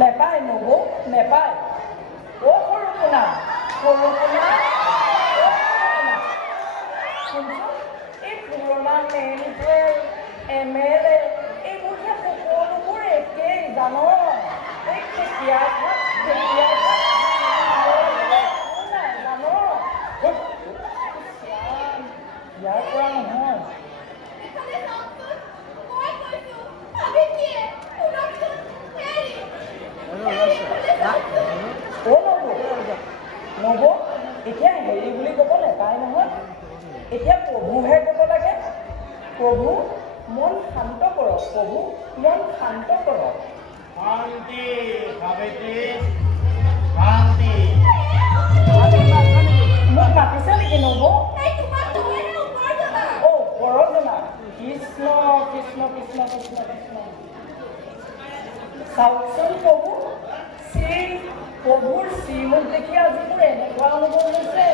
নেপায় নবৌ নেপায় অ সৰুপোনা এই পুৰণা মেইন MLA এইবোৰ যে সকলোবোৰ একেই জানো এই কেতিয়া জানো ইয়াৰ পৰা নহয় নব এতিয়া হেৰি বুলি ক'ব নেপায় নহয় এতিয়া প্ৰভুহে ক'ব লাগে প্ৰভু মন শান্ত কৰক প্ৰভু মন শান্ত কৰক শান্তি সাবিত্ৰী শান্তি মোক মাতিছে নেকি নব অ পৰজনা কৃষ্ণ কৃষ্ণ কৃষ্ণ কৃষ্ণ কৃষ্ণ চাওকচোন প্ৰভু প্ৰভুৰ শ্ৰীমুখ দেখি আজি মোৰ এনেকুৱা অনুভৱ হৈছে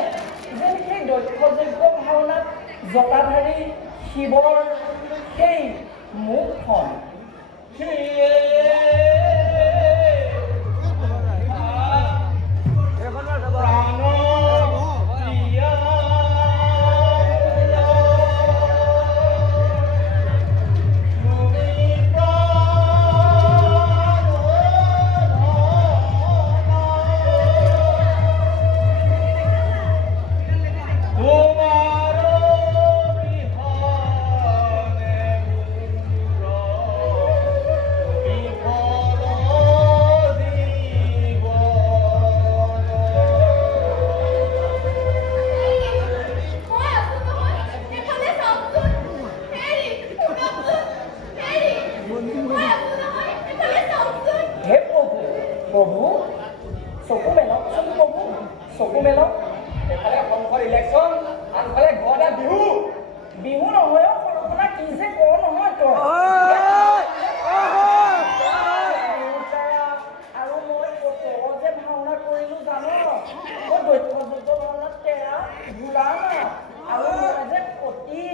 যেন সেই দক্ষযজ্ঞ ভাওনাত জটাধাৰী শিৱৰ সেই মুখখন প্ৰভু চকু মেলকচোন প্ৰভু চকু মেলক এফালে সংসদ ইলেকশ্যন আনফালে ঘৰতে বিহু বিহু নহয় সৰুপোনা কি যে কওঁ নহয় তই আৰু মই যে ভাওনা কৰিলোঁ জানো মই দক্ষযজ্ঞ ভাওনাত তেৰা ভোলা না আৰু মই যে সতী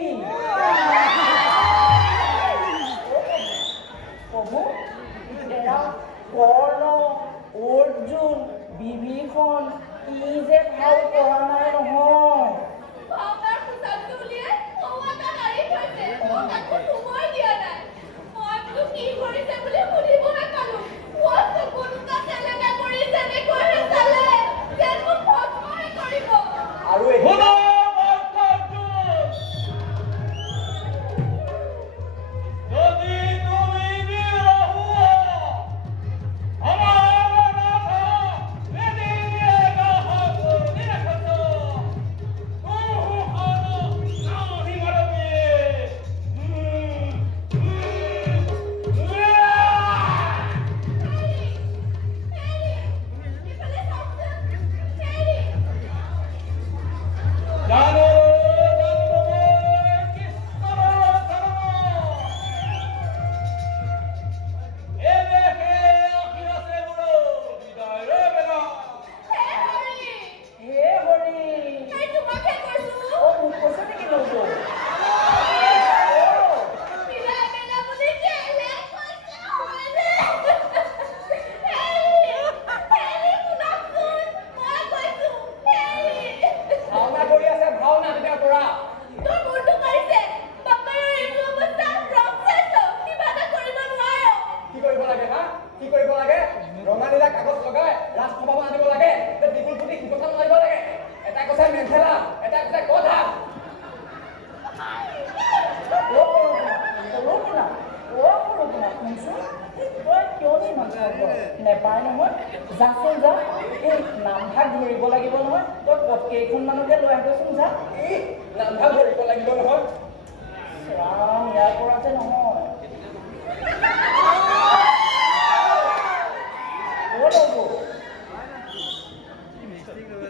প্ৰভু তেৰা কৰ্ণ অৰ্জুন বিভীষণ কি যে ভাল কৰা নাই নহয় ভাওনাৰ পোচাকটো উলিয়াই সৌৱাটা নাৰী থৈছে তাকো সময় দিয়া নাই মই বোলো কি কৰিছে বুলি সুধিবহে পালো মই চকু দুটা চেলেকা কৰি যেনেকৈহে চালে যেন মোক ভস্মহে কৰিব আৰু এতিয়া যদি তুমি নিৰহুৱা আমাৰ নাথা এদিনিয়েগা হ'ব নিৰাখত নাহি মাৰবি ইফালে চাওকচোন হেৰি জানো কৃষ্ণৰ ধৰ্ম এনেকে আহি আছে বুঢ়ো বিদায় বেলা হে হৰি হে হৰি এই তোমাকহে কৈছো মোক কৈছে নেকি নবৌ বিদায় বেলা বুলি কেলে কৈছে হয়নে হেৰি শুনকচোন মই কৈছো হেৰি ভাওনা কৰি আছে ভাওনা তেতিয়া কৰা তোৰ মূৰটো মাৰিছে বাপেৰৰ এইটো অৱস্থা ৰং চাইছ কিবা এটা কৰিব নোৱাৰ কি কৰিব লাগে হা কি কৰিব লাগে ৰঙা নীলা কাগজ লগাই ৰাজসভা আনিব লাগে দীঘল পুতি কথা মাৰিব লাগে এটা কৈছে মেখেলা এটা কৈছে কথা নেপায় নহয় যাচোন যা এই নামভাগ ধৰিব লাগিব নহয় তই কেইখনমানকে লৈ আহিবচোন যা এই নামভাগ ধৰিব লাগিব নহয় ৰাম ইয়াৰ পৰা যে নহয়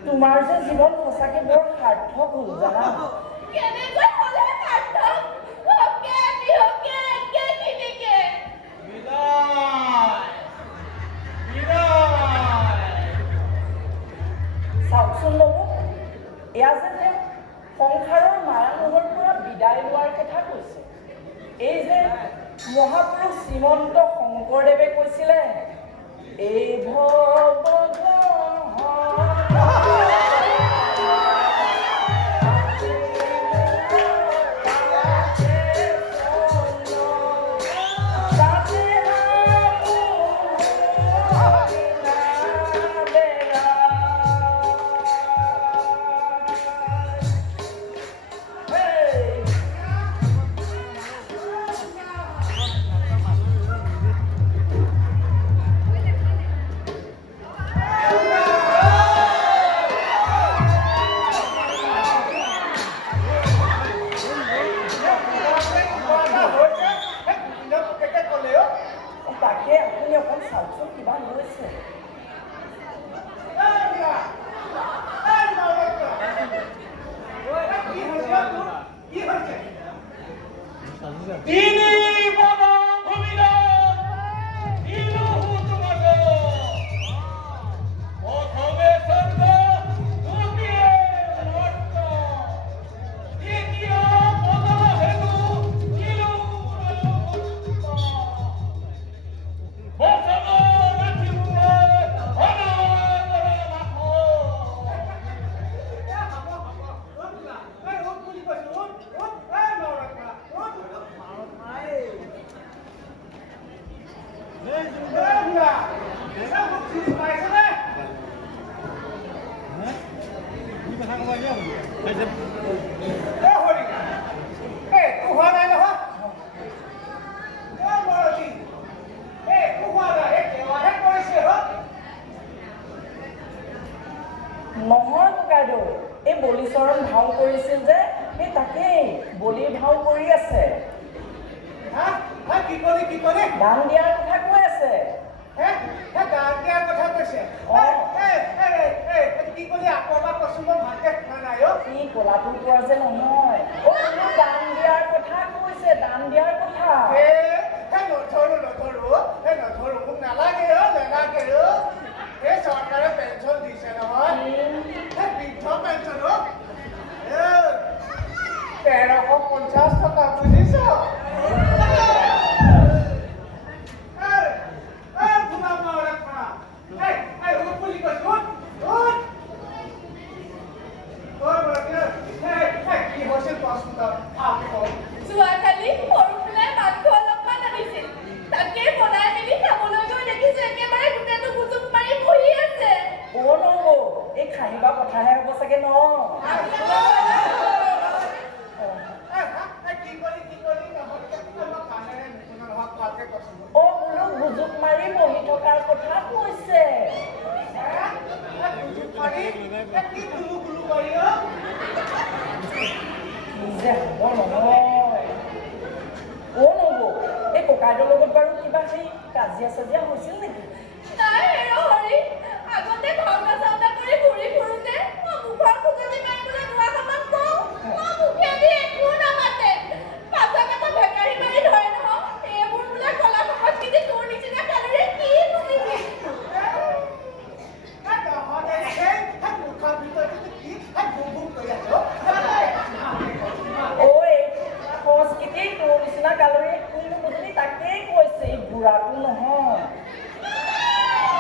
তোমাৰ যে জীৱন সঁচাকে বৰ সাৰ্থক হ'ল জানা কেনেকৈ হ'লে সাৰ্থক হকে বিহকে একে খিনিকে বিদায় চাওকচোন ল'ব এয়া যে তেওঁ সংসাৰৰ মায়ামোহৰ পৰা বিদায় লোৱাৰ কথা কৈছে এই যে মহাপুৰুষ শ্ৰীমন্ত শংকৰদেৱে কৈছিলে এই তাকে আপুনি অকণ চাওকচোন কিবা লৈছে তিনি পদ ভূমিৰ ইলহু তোমাক প্ৰথমে স্বৰ্গ দ্বিতীয়ে নৰ্ক তৃতীয় পদ হেতু ইলহু বচন ৰাখিব অনাগৰ মাথ নহয় ককাইদেউ এই বলিচৰণ ভাও কৰিছিল যে সেই তাকেই বলিৰ ভাও কৰি আছে দান দিয়াৰ কথা কৈ আছে কি কলাটো কোৱা যে নহয় দান দিয়াৰ কথা কৈছে দান দিয়াৰ কথা চৰকাৰে পেঞ্চন দিছে নহয় বৃদ্ধ পেঞ্চন 1350 টকা বুজিছ এই খাহিবা কথাহে হ'ব চাগে ন অ বোলো বুজুক মাৰি বহি থকাৰ কথা কৈছে নিজে হ'ব নহয় অ নব এই ককাইদেউৰ লগত বাৰু কিবা সেই কাজিয়া চাজিয়া হৈছিল নেকি নাই হৰি আগতে ভাওনা চাওনা কৰি ঘূৰি ফুৰোতে মই মুখৰ খুজনি মাৰিবলৈ নোৱা সমান কওঁ মই মুখেদি একো নামাতে পাছত আকৌ ভেকাৰী মাৰি ধৰে নহয় এইবোৰ বোলে কলা সংস্কৃতি তোৰ নিচিনা কালৰে কি বুজিবি ঐ সংস্কৃতি তোৰ নিচিনা কালৰে কোনো বুজনি তাকেই কৈছে এই বুঢ়াটো নহয়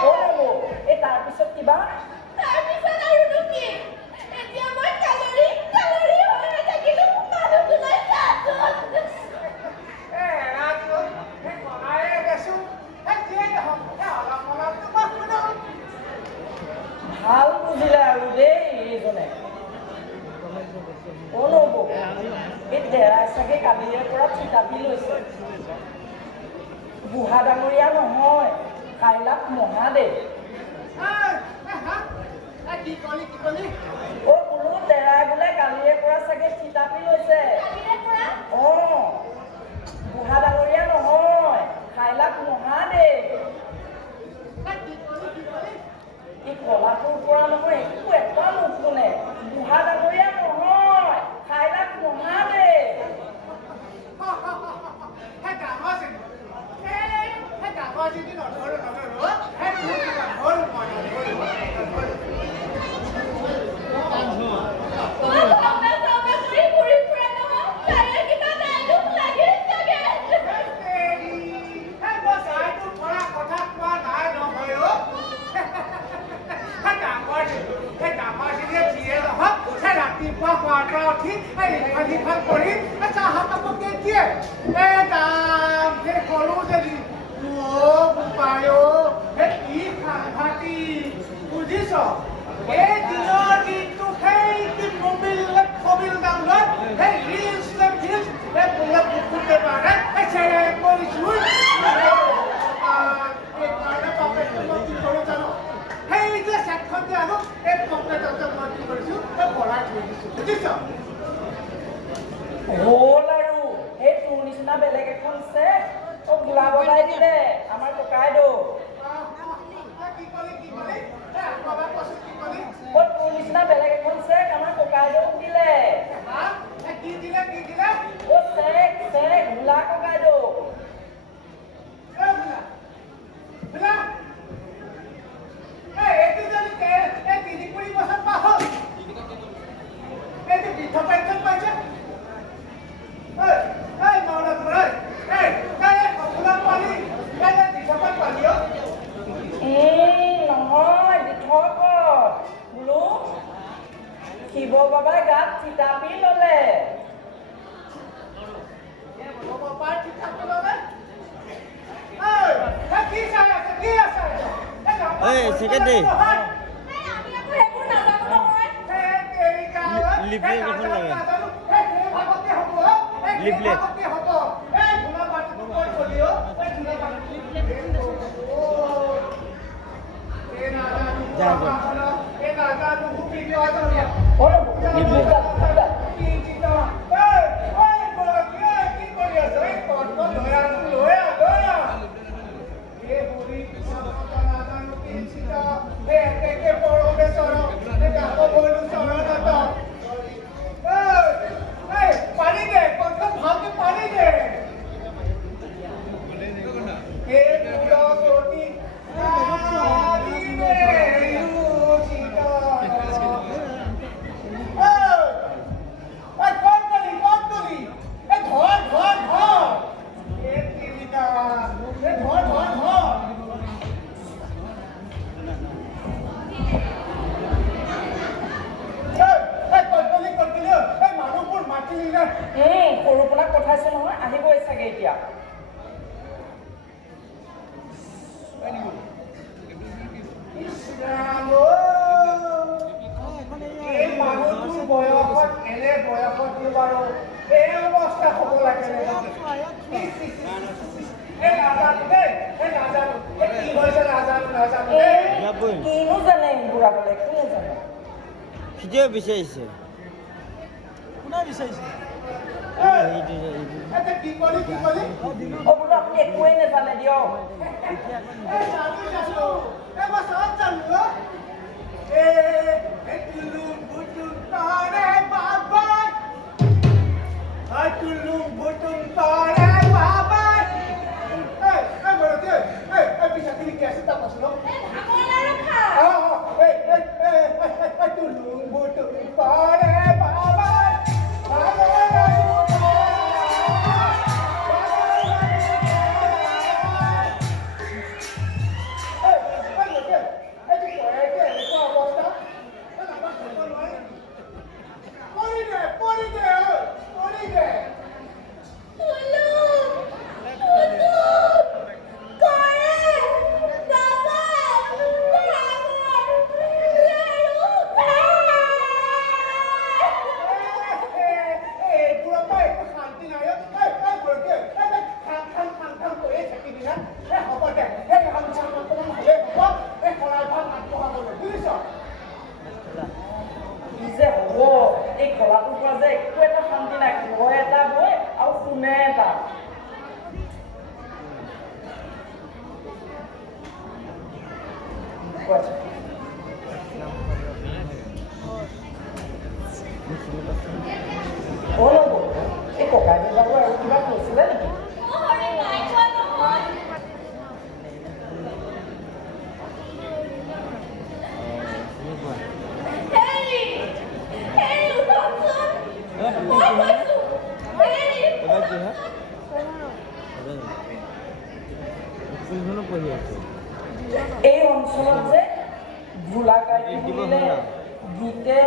অ নব এই তাৰপিছত কিবা তাৰপিছত আৰুনো কি এতিয়া মই কালৰি হৈ থাকিলো মানুহটোলৈ চাচোন ভাল বুজিলে আৰু দেই এইজনে অ নব এই ডেৰাই চাগে কালিৰে পৰা থিতাপি লৈছে বুঢ়া ডাঙৰীয়া নহয় কাইলাক মহাদেৱ অ বোলো ডেৰাই বোলে কালিৰে পৰা চাগে থিতাপি লৈছে অ বুঢ়া ডাঙৰীয়া নহয় কাইলাক মহাদেৱ এই কলাটোৰ পৰা নহয় একো এটা নুশুনে বুঢ়া ডাঙৰীয়া নহয় কাইলাক মহাদেৱ ভাওনা চাওনা কৰি ঘূৰি ফুৰা নহয় তাৰে কিবা ডাইলগ লাগে চাগে ৰাতিপুৱা খোৱাৰ পৰা উঠি ইফাল কৰি চাহ কাপকে দিয়ে সৰু যদি কি সাংঘাতি বুজিছ এই দিনৰ দিনটো সেই কি মবিল ডাউনলোড সেই ৰিলছ সেই বোলে পুকুৰতে পাৰে সেই কৰিছো সেই যে চেকখন যে আনো এই কম্পিউটাৰতে মই কি কৰিছো ভৰাই থৈ দিছো বুজিছ হ'ল আৰু সেই তোৰ নিচিনা বেলেগ এখন আছে তোক বুঢ়া বজাই দিলে আমাৰ ককাইদেউ তোৰ নিচিনা বেলেগ এখন চেক আমাৰ ককাইদেউক দিলে অ চেক ভোলা ককাইদেউ নহয় দিঠকত বোলো শিৱ বাবাই গাত থিতাপি ললে সেকেন্ডে আমি আকৌ সেইবোৰ নাজানো নহয় লিপলেট এখন লাগে লিপলেট যা অ নব সৰুপোনাক পঠাইছো নহয় আহিবই চাগে এতিয়া Islam, বাৰু এই অৱস্থা হ'ব লাগে এই নাজানো দেই এই নাজানো এই কি হৈছে নাজানো দেই কিনো জানে বুঢ়া বোলে কিনো জানে ভিডিঅ' বিচাৰিছে কোনে বিচাৰিছে এইটো এটা কি ক'লি অ বোলো আপুনি একোৱেই নাজানে দিয়ক এই জানো এই মই চব জানো এই তুলুম বুটুম তাৰে বাবা তুলুম বুটুম তাৰে বাবা এই বৰতে এই পিছাখিনি কি আছে তাপাছ ন তুলুম বুটুম তাৰে বাবা কি যে হ'ব এই কলাটোৰ পৰা যে একো এটা শান্তি নাই কয় এটা বয় আৰু শুনে এটা এই ককাইদেউ বাৰু আৰু কিবা কৈছিলে নেকি এই অঞ্চলত যে ভোলাকাইটি বুলিলে গীতে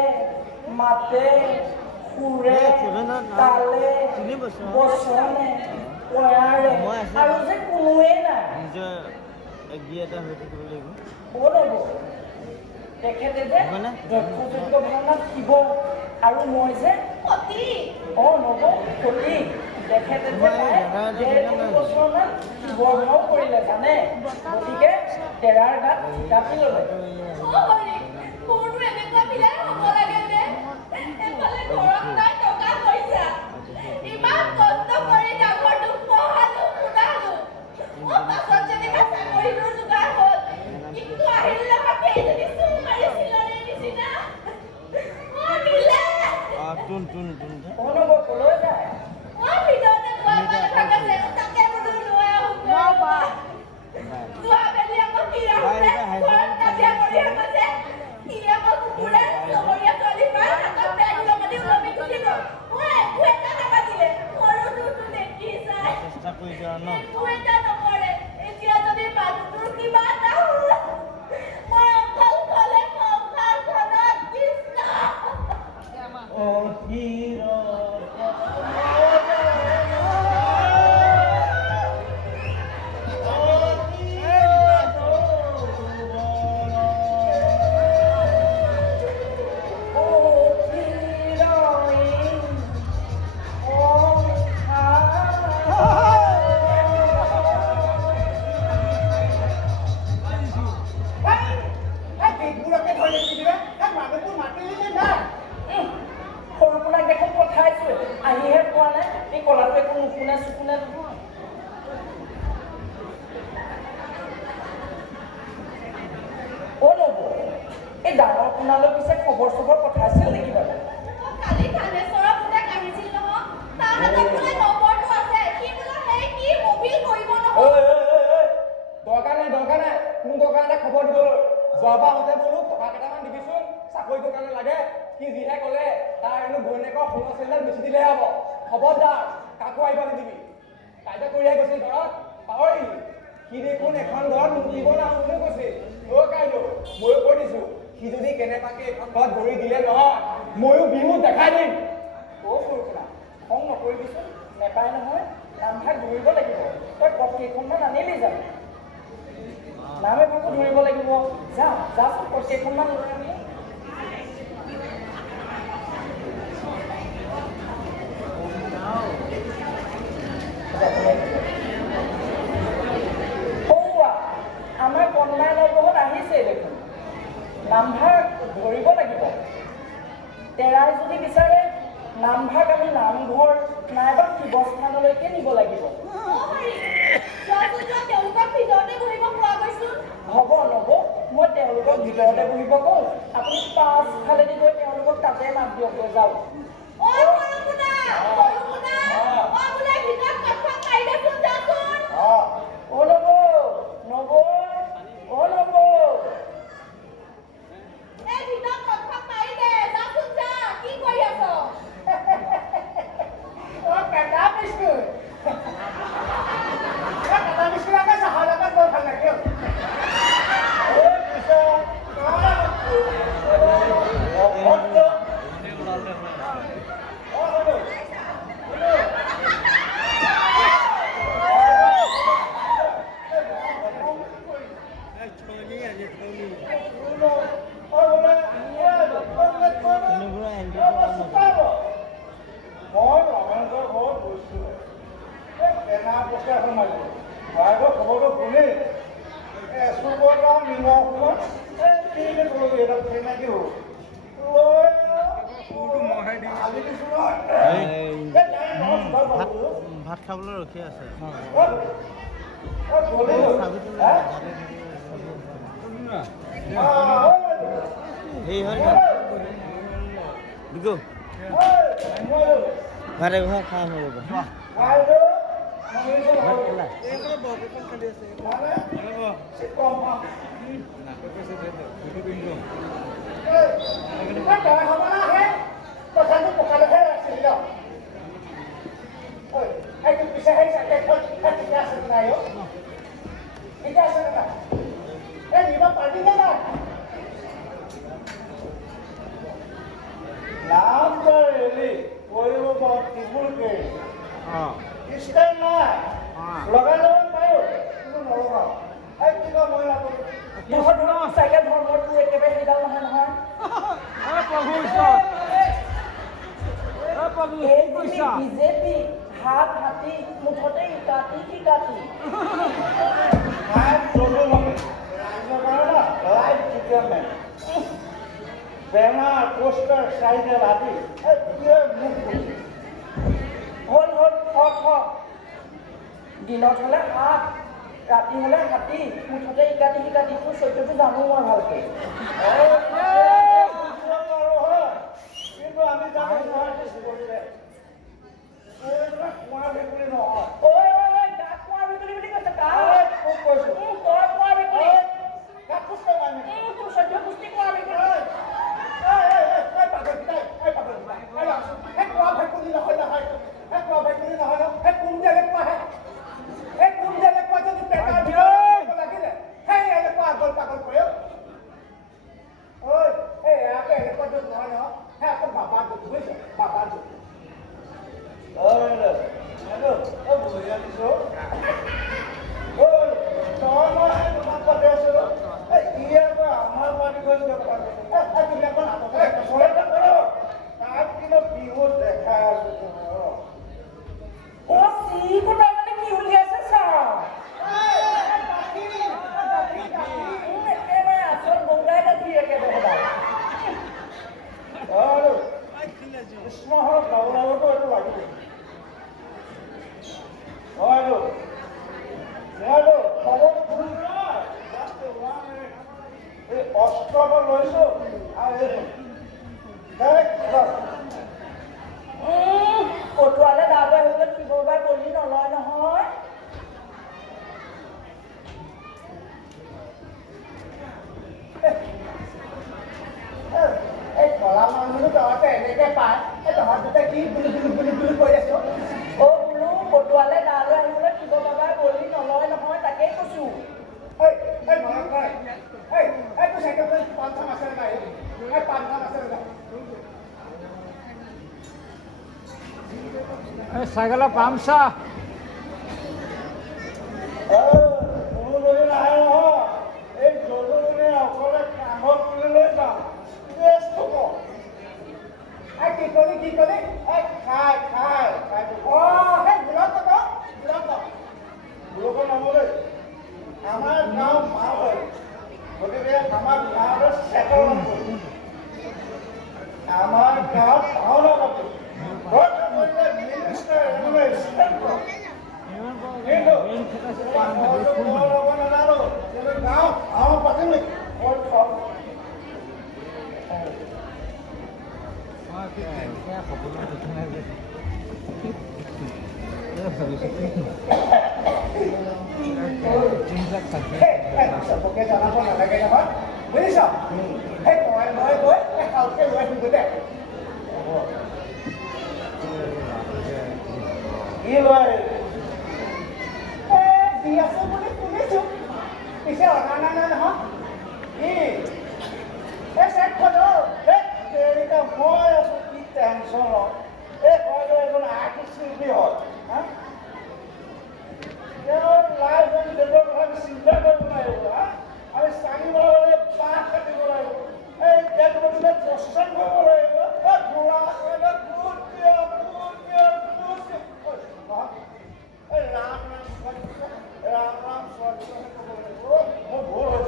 মাতে সুৰে তালে বচনে পয়াৰে আৰু যে কোনোৱেই নাই তেখেতে যে দক্ষযজ্ঞ ভাওনাত শিৱ আৰু মই যে নব সতী তেখেতে যে বছৰমান শিৱৰ ভাও কৰিলে জানে গতিকে তেৰাৰ গাত জাপি ল'লে কলৈ যায় চেষ্টা কৰি যোৱা ন সৰুপোনাক দেখোন পঠাইছো আহিহে পোৱা নাই এই কলাটো একো নুশুনে চুকুনে নহয় নব এই ডাঙৰ পোনালৈ পিছে খবৰ চবৰ পঠাইছিল নেকি বাৰু দৰকাৰ নাই কোন দৰকাৰ এটা খবৰ দিবলৈ যোৱাবাৰ হওঁতে বোলো টকা কেইটামান দিবিচোন চাকৰিটোৰ কাৰণে লাগে সি যিহে ক'লে তাৰ এনো ঘৈণীয়েকৰ সোণৰ চেণ্ডেল বেছি দিলেহে হ'ব খবৰদাৰ কাকো আহিব নিদিবি কাইলৈ কৰিহে গৈছিল ঘৰত পাহৰিলি সি দেখোন এখন ঘৰত মুতিব নাহোঁ কৈছিল কাইলৈ ময়ো কৈ দিছোঁ সি যদি কেনেবাকে এখন ঘৰত ধৰি দিলে নহয় ময়ো বিহু দেখাই দিম সৰুপোনা খং নকৰিবিচোন নেপায় নহয় নামভাগ ধৰিব লাগিব তই কপ কেইখনমান আনিলি জানো নাম এভাগো ধৰিব লাগিব যাচোন প্ৰত্যেকখনমান লৈ আনি তেৰাই যদি বিচাৰে নামভাগ আমি নামঘৰ নাইবা শিৱস্থানলৈকে নিব লাগিব। তেওঁলোকক ভিতৰতে বহিব কোৱা গৈছোন। হ'ব নব, মই তেওঁলোকক ভিতৰতে বহিব কওঁ, আপুনি পাছফালেদি গৈ তেওঁলোকক তাতে মাত দিয়ক যাওক। ভাত খাবলৈ ৰখি আছে। সেই হয় বিগু ভাৰে ভাত খাই হৈ যাব। বিজেপি হাত হাতী মুঠতে ইকাতি সিকাতি বেনার পোস্টার সাইকেল আদি হ'ল দিনত হ'লে হাত ৰাতি হ'লে হাতী মুঠতে ইকাতি সিকাতি তোৰ চৰিত্ৰটো জানো মই ভালকে। কিন্তু আমি জানো কুঁৱা ভেকুলী নহয়। গাত কুঁৱা ভেকুলী বুলি কৈছে কাক কৈছো? তই কুঁৱা ভেকুলী তোৰ চৈধ্য পুষ্টি কুঁৱা ভেকুলী। কটুৱালে দাদা আহিবলৈ শিৱবাৰ বলি নলয় নহয়। এই কলা মানুহটো তহঁতে এনেকে পায় তহঁত দুটা কি বুলি কৈ আছ? বোলো কটুৱালে দালৈ আহিবলৈ শিৱ বাবাৰ বলি নলয় নহয়, তাকেই কৈছো। চাইকেলৰ পামচা কোনো যদি নাহে নহয় এই যদুমণি অকলে কামত তুলি লৈ যাওঁ কি কলি খাই বুলক নমলৈ আমাৰ গাঁও মা হয়, গতিকে আমাৰ গাঁৱত চেটল আমাৰ Porque jangan pernah lagi ya kan? Bisa. Hei, kau kalau ke luar itu deh. Iya. Biasa boleh tu. Bisa anak-anak ha? Set kau. Dari kamu ya sudah tension lo. Kau itu nak aktif sendiri ho. Ya, live and develop single बनाएगा अरे सानी वाले बात करने वाला है क्या तुम इसमें प्रोसेसन को बोलेगा थोड़ा वाला कूद दिया राम स्वच्छ वो बोल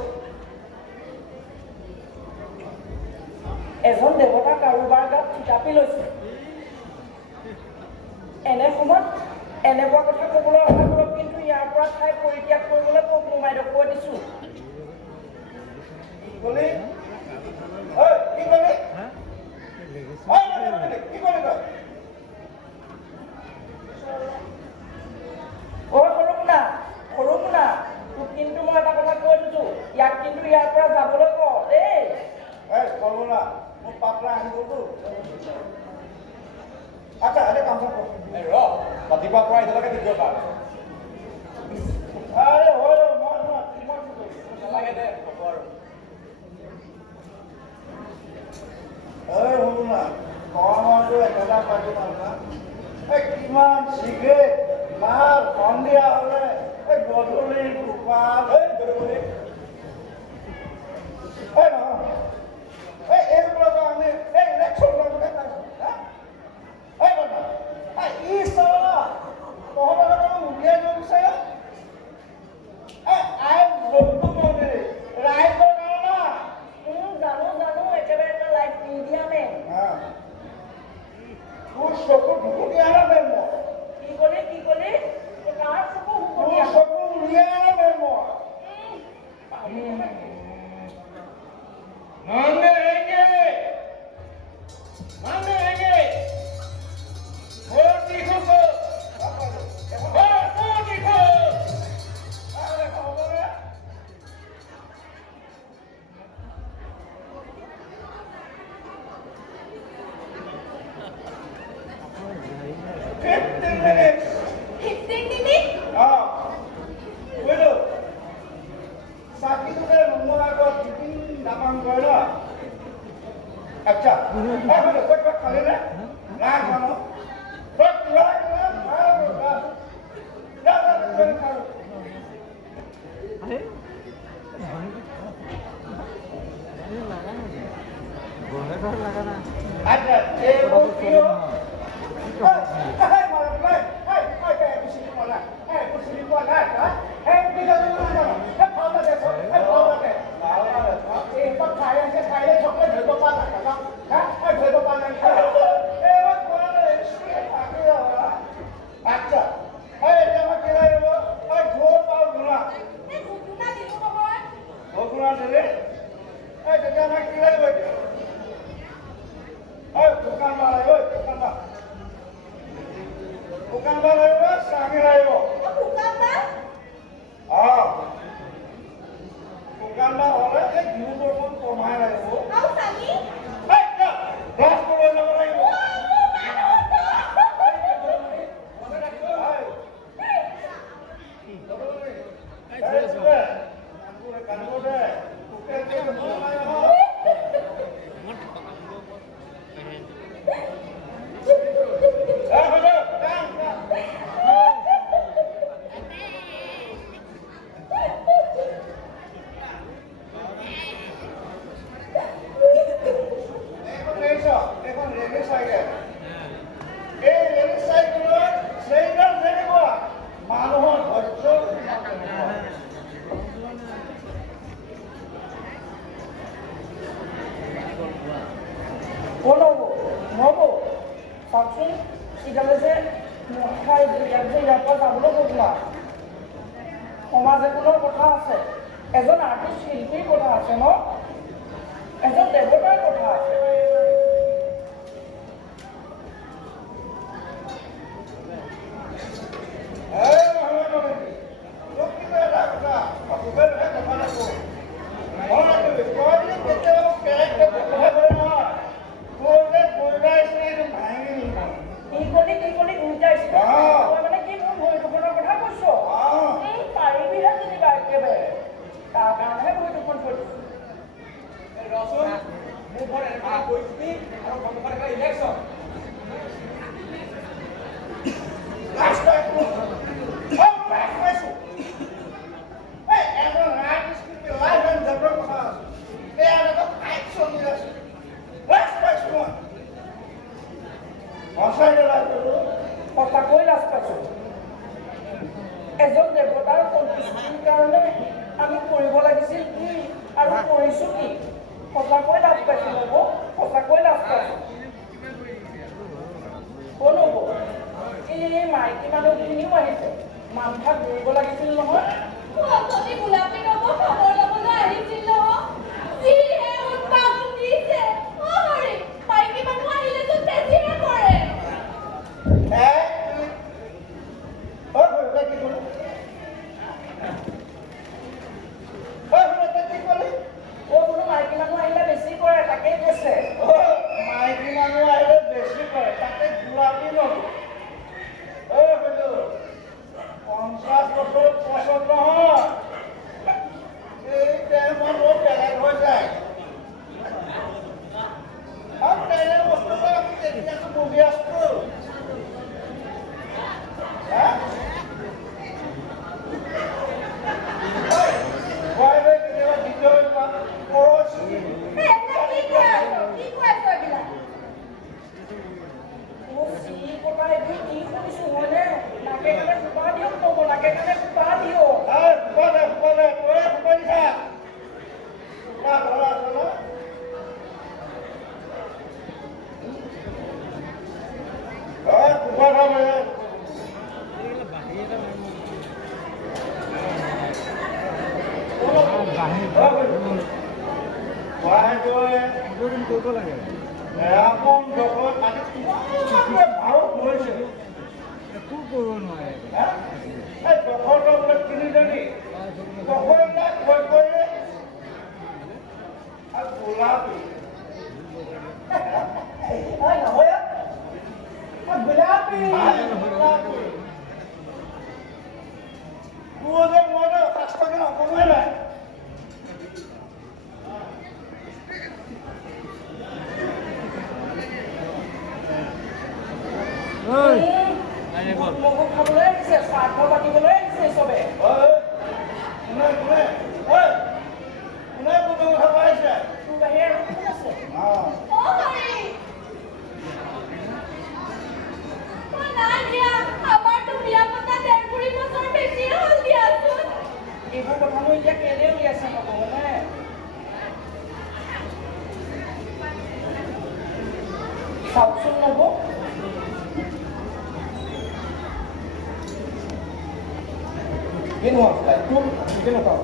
এজন দেৱতা কাৰোবাৰ গাত থিতাপি লৈছে এনে সময়ত এনেকুৱা কথা ক'বলৈ অহা কৰক কিন্তু ইয়াৰ পৰা ঠাই পৰিত্যাগ কৰিবলৈ মোক মোমাইদক কৈ দিছোঁ बोले ओए की बोले की बोले সৰুমুনা তোক কিন্তু মই এটা কথা কৈ দিছোঁ ইয়াক কিন্তু ইয়াৰ পৰা যাবলৈ ক দেই কলুনা মোৰ পাপৰা আহিবতো আচ্ছা আৰে কাম কৰ ৰাতিপুৱা পৰা এতিয়ালৈকে দিব পাৰে আৰে হয় নালাগে দে হ'ব আৰু এই শুনো না গৰমতো একেটা পাতি না কিমান চিগাৰেট মাৰ সন্ধিয়া হ'লে এই গধূলি গোপাল গধূলি নহয় এইবিলাক আমি ইলেকশ্যন লগে ই চলা তহঁতৰ উলিয়াই দিব বিচাৰে আই জন্তু মন্দিৰ ৰাইজৰ কাৰণে জানো একেবাৰে এটা লাইফ দি দিয়া নে তোৰ চকু ঢুকু দিয়া নাই মই কি ক'লি কাৰ চকু তোৰ চকু উলিয়াই নাই মই मानने रहेंगे वोट दिखो को वोट दिखो अरे खबर है Fifteen minutes? हाँ बोलो साकी तो क्या रुमाल को टिफिन दामन कोई ना अच्छा बोलो कोई बात करे ना ना मानो बस अच्छा ये वो क्यों কোন হ'ব নহ'ব চাওকচোন ইফালে যে মদ খাই ইয়াত যে ইয়াৰ পৰা যাবলৈ কৈছিলা সমাজ এখনৰ কথা আছে এজন আৰ্টিষ্ট শিল্পীৰ কথা আছে ন এজন দেৱতাৰ কথা আছে সঁচাকৈ লাজ পাইছোঁ এজন দেৱতাৰ সন্তুষ্টিৰ কাৰণে আমি কৰিব লাগিছিল কি আৰু কৰিছোঁ কি সঁচাকৈ লাজ পাইছোঁ নব সঁচাকৈ লাজ পাইছোঁ নব এই মাইকী মানুহখিনিও আহিছে মানভাগ ধৰিব লাগিছিল নহয় আপুনি গোলাপী ৰঙৰ খবৰ ল'বলৈ আহিছিল নহয় যিহে উৎপাদন দিছে হৰি মাইকী মানুহ আহিলেচোন বেছিহে কৰে মাইকী মানুহ আহিলে বেছি কৰে তাকেই কৈছে মাইকী মানুহ আহিলে বেছি কৰে তাতে গোলাপী নগো 50 বছৰ পাছত নহয় এই টাইমত বেলেগ হৈ যায় আৰু তেনে বস্তুটো আমি তেতিয়াতো বহি আছো চাওকচোন নব কি নহয় তোৰ কেনেকুৱা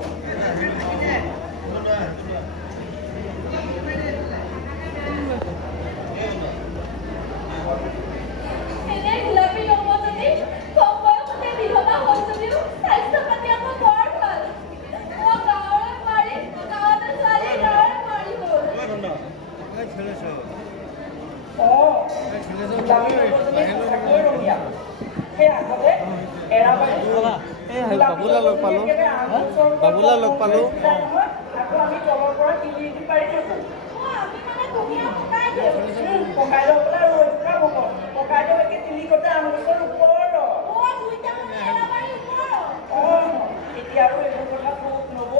বাবুলা লগ পালো বাবুলা লগ পালো আকৌ আমি তলৰ পৰা কিনি পাৰি থাকো পকাই লৈ পেলাই ৰৈ থকা হ'ব পকাই লৈ একে তিলিকতে আমগছৰ ওপৰত এতিয়া আৰু এইবোৰ কথা খুব নব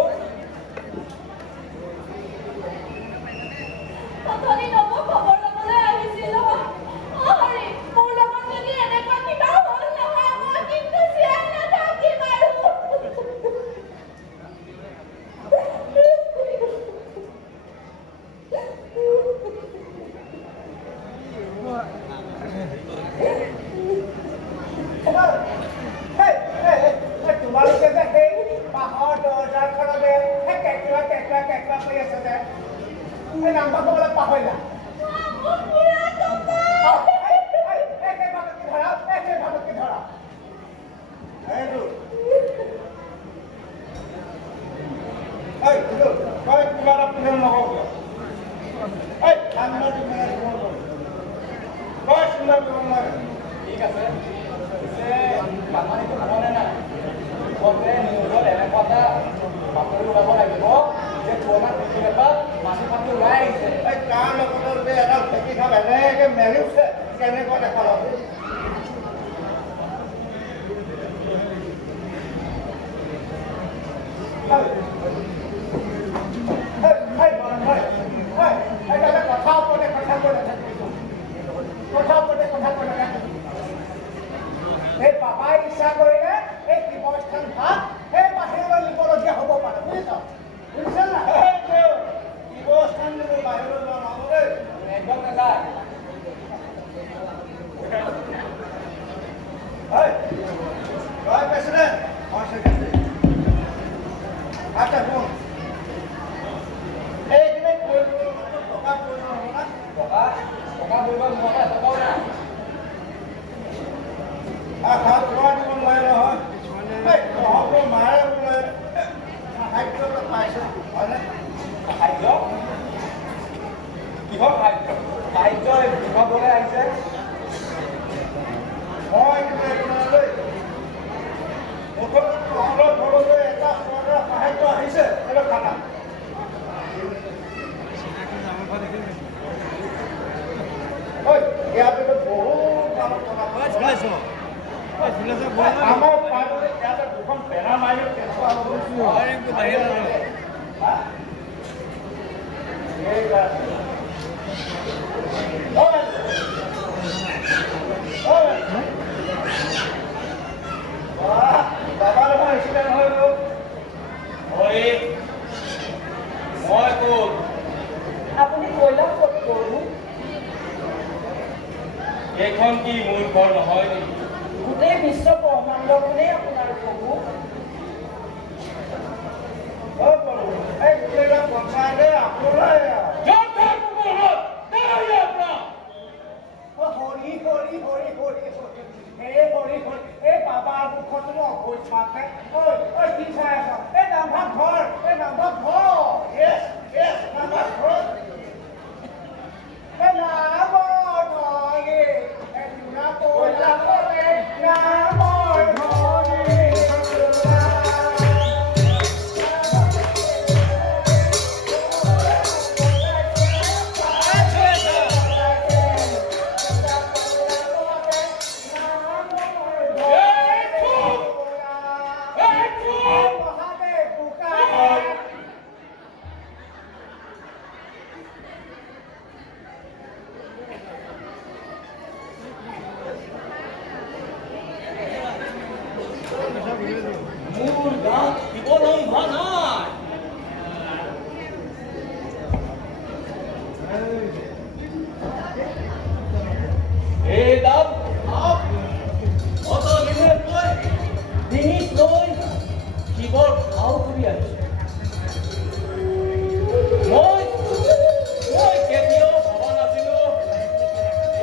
খবৰ ল'বলৈ আহিছিল হৰি মোৰ লগত যদি এনেকুৱা কিবা হ'ল নহয় মই কিন্তু জীয়াই নাথাকিম আৰু কোনোবাই কৰিব নোৱাৰে। ঠিক আছে পিছে বানপানীটো নহ'লে নাই মুঠতে নিউজত এনেকুৱা এটা বাতৰি ওলাব লাগিব যে পুৰণা কৃষি এটাত মাটি ফাটি ওলাই আহিছে এই তাৰ লগতে যে এডাল ঢেঁকী খাপ এনেকৈ মেলিছে কেনেকুৱা দেখা ল'ব। এই পাপাই ইচ্ছা কৰিলে এই শিৱস্থান ভাগ সেই বাহিৰলৈ নিবলগীয়া হ'ব পাৰে বুজিছ বুজিছে নাই শিৱস্থান বাহিৰলৈ যোৱা নহ'ব দেই। একদম নাযায় প্ৰেচিডেণ্ট আচ্ছা শুন এইখিনি টকা প্ৰয়োজন হ'ব না টকা কৰিব নোৱাৰে টকাও নাই হাত ধোৱা দিব নোৱাৰে নহয় তহঁতৰ মাৰে বোলে সাহায্য পাইছে হয়নে সাহায্য কিহৰ সাহায্য সাহায্য বিভাগলৈ আহিছে মই কিন্তু একো নাই দেই মুঠতে তহঁতৰ ঘৰলৈ এটা চৰকাৰৰ সাহায্য আহিছে সেইটো খানা ইয়াত বহুত মানুহ আমাৰ পাৰ্টীত ইয়াতে দুখন বেনাৰ মাৰি কেঁচুৱা বাবা দেখোন এক্সিডেণ্ট হৈ গ'ল হয় মই ক'ত আপুনি কৈলাক ক'ত কৰোঁ এইখন কি মোৰ ঘৰ নহয় নেকি গোটেই বিশ্ব ব্ৰহ্মাণ্ডখনেই আপোনাৰ প্ৰভু এই গোটেইটা পঞ্চায়তে আপোনাই হৰি হৰি হৰি হৰি এই হৰি হৰি এই বাবাৰ মুখতো অঘোষ মাতে ঐ কি চাই আছ এই নামভাগ ঘৰ এই নামভাগ ঘৰ য়েছ য়েছ আমাৰ ঘৰত এই নামৰ ঘৰে এই চুৰা পইলা কৰে নামৰ ঘৰে মোৰ গাত শিৱৰম্ভা নাই এই দাম অত দিনে লৈ ডিঙিত লৈ শিৱৰ ভাও কৰি আহিছে মই কেতিয়াও ভবা নাছিলো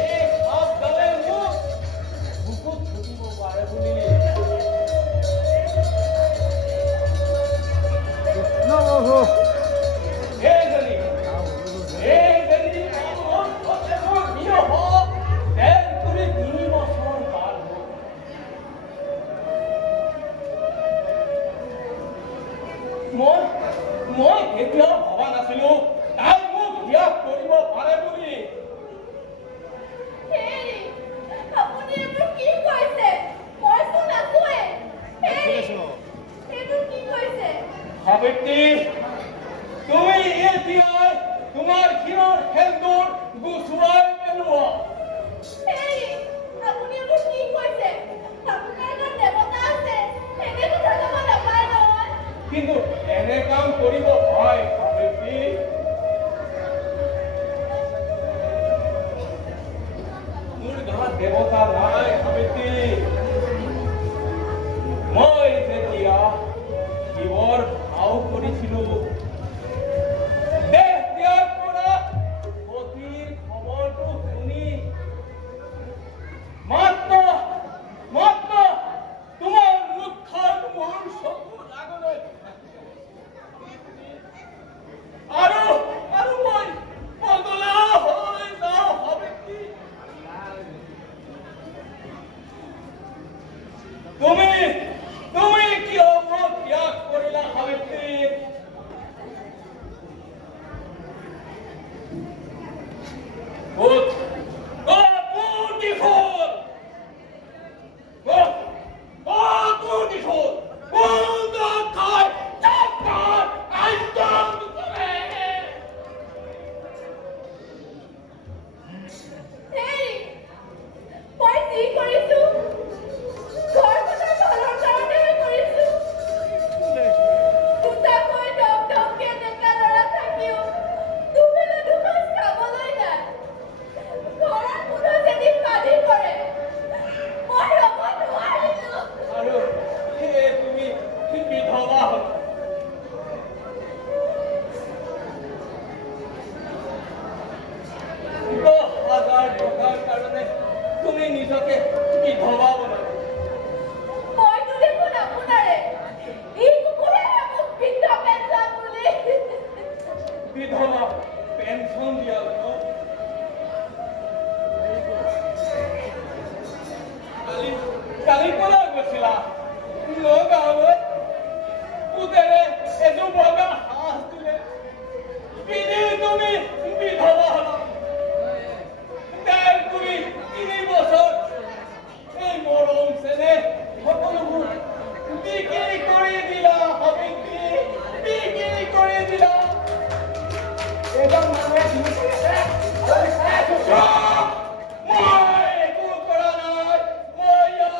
এই সাপ গালে মোক বুকুত ফুটিব পাৰে বুলি মই কেতিয়াও ভবা নাছিলো তাই মোক ত্যাগ কৰিব পাৰে বুলি হেৰি আপুনি এইবোৰ কি কৈছে মইতো নাচোৱে হেৰি এইবোৰ কি কৈছে সাবিত্ৰী তুমি এতিয়াই তোমাৰ শিৰৰ খেলটোৰ গুচুৱাই পেলোৱা হেৰি আপুনি এইবোৰ কি কৈছে আপোনাৰ গাত দেৱতা আছে এনে কথা ক'ব নাপায় নহয় কিন্তু এনে কাম কৰিব হয় সাবিত্ৰী মোৰ গাত দেৱতা নাই সাবিত্ৰী মই যেতিয়া শিৱৰ ভাও কৰিছিলো দেহ ত্যাগ কৰা সতীৰ খবৰটো শুনি মাত্ৰ তোমাৰ মুখখন মোৰ চকুৰ আগলৈ আৰু মই পগলা হৈ যাওঁ সাবিত্ৰী হেৰি মই যি কৰিছোঁ ঘৰখনৰ ভালৰ কাৰণেহে কৰিছোঁ দুটাকৈ দমদমকে ডেকা ল'ৰা থাকিও দুবেলা দুসাঁজ খাবলৈ নাই ঘৰৰ কোনো যদি পানী কৰে মই ৰ'ব নোৱাৰিলোঁ আৰু সেই তুমি বিধৱা হ'ল 10,000 টকাৰ কাৰণে তুমি নিজকে বিধৱা বনালা মইতো দেখোন আপোনাৰে ই কুকুৰেহে মোক বৃদ্ধ পেঞ্চন বুলি বিধৱা পেঞ্চন দিয়া ন কালি ক'লৈ গৈছিলা নগাঁৱলৈ পুতেৰে এযোৰ বগা সাজ দিলে পিন্ধি তুমি বিধৱা হ'লা 3 বছৰ এই মৰম চেনেহ সকলোবোৰ বিক্ৰী কৰি দিলা সবিত্ৰী বিক্ৰী কৰি দিলা এজন মানুহে বিক্ৰী আছে আৰু চাই আছো মই একো কৰা নাই মই ইয়াত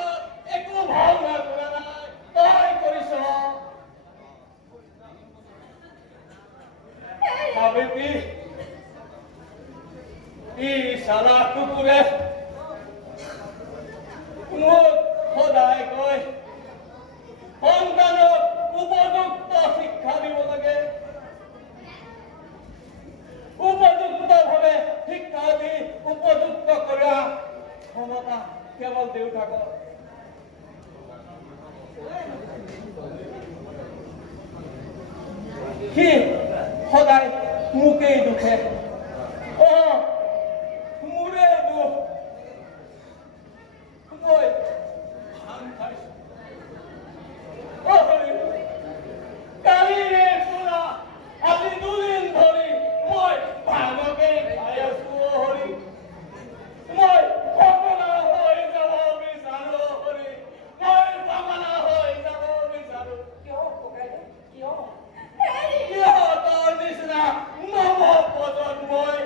একো ভাওনা কৰা নাই তই কৰিছ সবিত্ৰী ই চালা কুকুৰে মোক সদায় কয় সন্তানক উপযুক্ত শিক্ষা দিব লাগে উপযুক্তভাৱে শিক্ষা দি উপযুক্ত কৰা ক্ষমতা কেৱল দেউতাকৰ সি সদায় মোকেই দুখে মোৰে দুখ মই ভাং খাইছো কালিৰে পৰা আজি 2 দিন ধৰি মই ভাঙকে খাই আছো হৰি মই পগলা হৈ যাব বিচাৰো হৰি মই পগলা হৈ যাব বিচাৰো কিয় ককাইদেউ কিয় ইহঁতৰ নিচিনা নৱ প্ৰজন্মই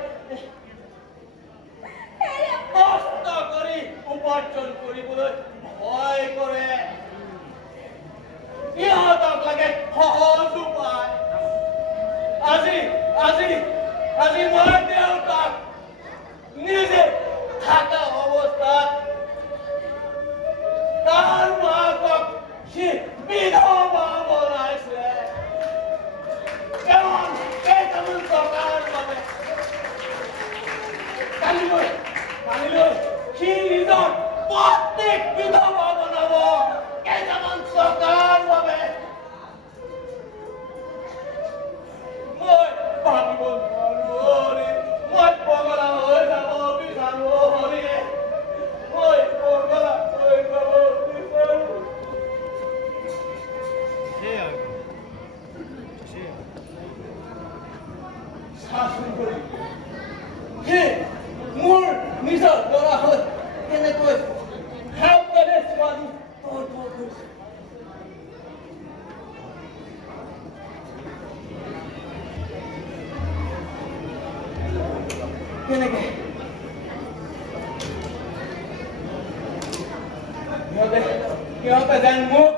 কষ্ট কৰি উপাৰ্জন কৰিবলৈ ভয় কৰে ইহঁতক লাগে সহজ উপায় আজি মই দেউতাক নিজে থাকা অৱস্থাত তাৰ মাকক সি বিধৱা বনাইছে কেৱল কেইটামান টকাৰ বাবে কালিলৈ সি নিজৰ প্ৰত্যেক বিধৱা বনাব কেইটামান টকাৰ বাবে মই ভাবিব নোৱাৰো হৰি মই পগলা হৈ যাব বিচাৰো হৰি মই পগলা হৈ যাব বিচাৰো শাসন কৰি সি মোৰ নিজৰ ল'ৰা হৈ কেনেকৈ ভালদৰে ছোৱালী কেনেকে সিহঁতে যেন মোক